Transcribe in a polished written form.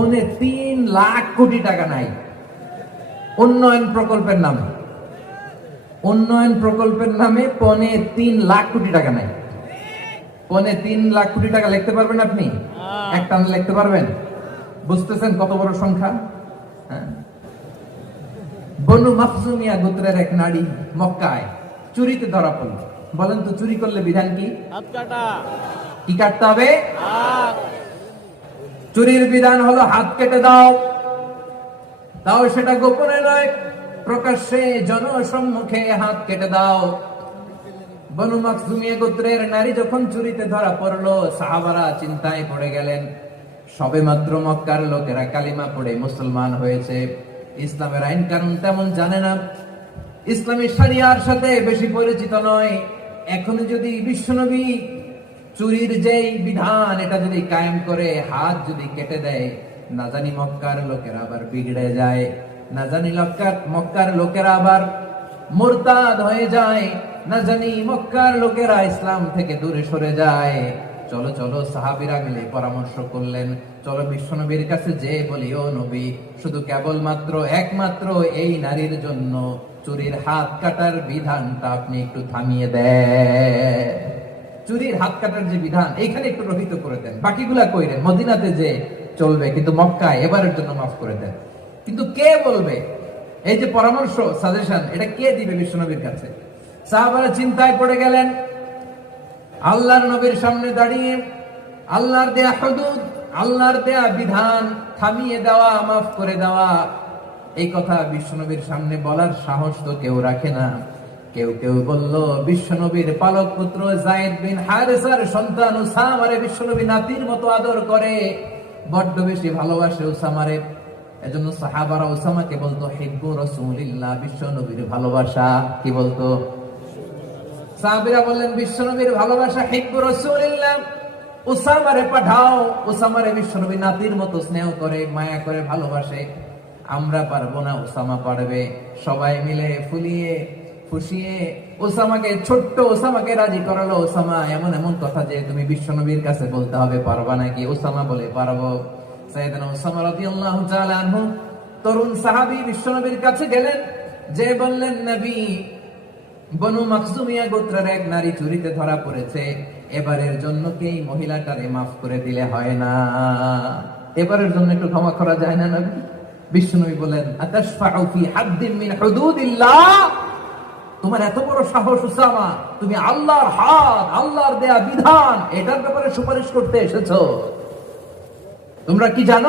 3.5 কোটি টাকা নাই উন্নয়ন প্রকল্পের নামে। উন্নয়ন প্রকল্পের নামে 3.5 কোটি টাকা নাই। 3.5 কোটি টাকা লিখতে পারবেন আপনি? একটা লিখতে পারবেন? বুঝতেছেন কত বড় সংখ্যা? বনু মাখজুমিয়া গোত্রের এক নারী মক্কায় চুরিতে ধরা পড়ল। বলেন তো চুরি করলে বিধান কি? হাত কাটা। কি কাটতে হবে? হাত। চুরির বিধান হলো হাত কেটে দাও। তাও সেটা গোপনে নয়, প্রকাশ্যে জনসম্মুখে হাত কেটে দাও। বনু মাখজুমিয়া গোত্রের নারী যখন চুরিতে ধরা পড়লো, সাহাবারা চিন্তায় পড়ে গেলেন। সবেমাত্র মক্কার লোকেরা কালিমা পড়ে মুসলমান হয়েছে, ইসলামের আইন কানুন তেমন জানে না, ইসলামী শরিয়ার সাথে বেশি পরিচিত নয়। এখন যদি বিশ্বনবী চুরির যেই বিধান এটা যদি কায়েম করে হাত যদি কেটে দেয়, না জানি মক্কার লোকেরা আবার বিগড়ে যায়, না জানি মক্কার লোকেরা আবার মুরতাদ হয়ে যায়, না জানি মক্কার লোকেরা ইসলাম থেকে দূরে সরে যায়। চলো চলো সাহাবীরা মিলে পরামর্শ করলেন, চলো বিশ্বনবীর কাছে যে বলি, ও নবী, শুধু কেবলমাত্র একমাত্র এই নারীর জন্য চুরির হাত কাটার বিধানটা আপনি একটু থামিয়ে দেন। চুরির হাত কাটার যে বিধান এইখানে একটু রহিত করে দেন, বাকিগুলা কইরেন মদিনাতে যে চলবে, কিন্তু মক্কায় এবারের জন্য মাফ করে দেন। কিন্তু কে বলবে? এই যে পরামর্শ, সাজেশন, এটা কে দিবে বিশ্বনবীর কাছে? সাহাবারা চিন্তায় পড়ে গেলেন। আল্লাহর নবীর সামনে দাঁড়িয়ে আল্লাহর দেয়া হুদুদ, আল্লাহর দেয়া বিধান থামিয়ে দেওয়া, মাফ করে দেওয়া, এই কথা বিশ্বনবীর সামনে বলার সাহস তো কেউ রাখে না। কেউ কেউ বলল, বিশ্বনবীর পালক পুত্র যায়েদ বিন হারেসার সন্তান উসামারে বিশ্বনবী নাতির মতো আদর করে, বড্ড বেশি ভালোবাসে উসামারে। এজন্য সাহাবারা উসামাকে বলতো হিব্বু রাসূলিল্লাহ, বিশ্বনবীর ভালোবাসা। কি বলতো? সাহাবীরা বললেন, বিশ্বনবীর ভালোবাসা হিব্বু রাসূলিল্লাহ, উসামারে পাঠাও। উসামারে বিশ্বনবী নাতির মতো স্নেহ করে, মায়া করে, ভালোবাসে। আমরা পারবো না, উসামা পারবে। সবাই মিলে ফুলিয়ে ফুসিয়ে ওসামাকে, ছোট্ট ওসামাকে রাজি করালো। ওসামা, এমন এমন কথা যে তুমি বিশ্বনবীর কাছে বলতে হবে, পারবা নাকি? ওসামা বলে, পারবো। সাইয়েদনা ওসামা রাদিয়াল্লাহু তাআলা আনহু তরুণ সাহাবী বিশ্বনবীর কাছে গেলেন, যে বললেন, নবী, বনু মাখজুমিয়া গোত্রের এক নারী চুরিতে ধরা পড়েছে, এবারের জন্য কি এই মহিলাটারে মাফ করে দিলে হয় না? এবারের জন্য একটু ক্ষমা করা যায় না নবী? বিশ্বনবী বলেন, আতাশফাউ ফি হাদ্দিন মিন হুদুদিল্লাহ, তোমার এত বড় সাহস উসামা, তুমি আল্লাহর হাত, আল্লাহর দেয়া বিধান এটার ব্যাপারে সুপারিশ করতে এসেছো? তোমরা কি জানো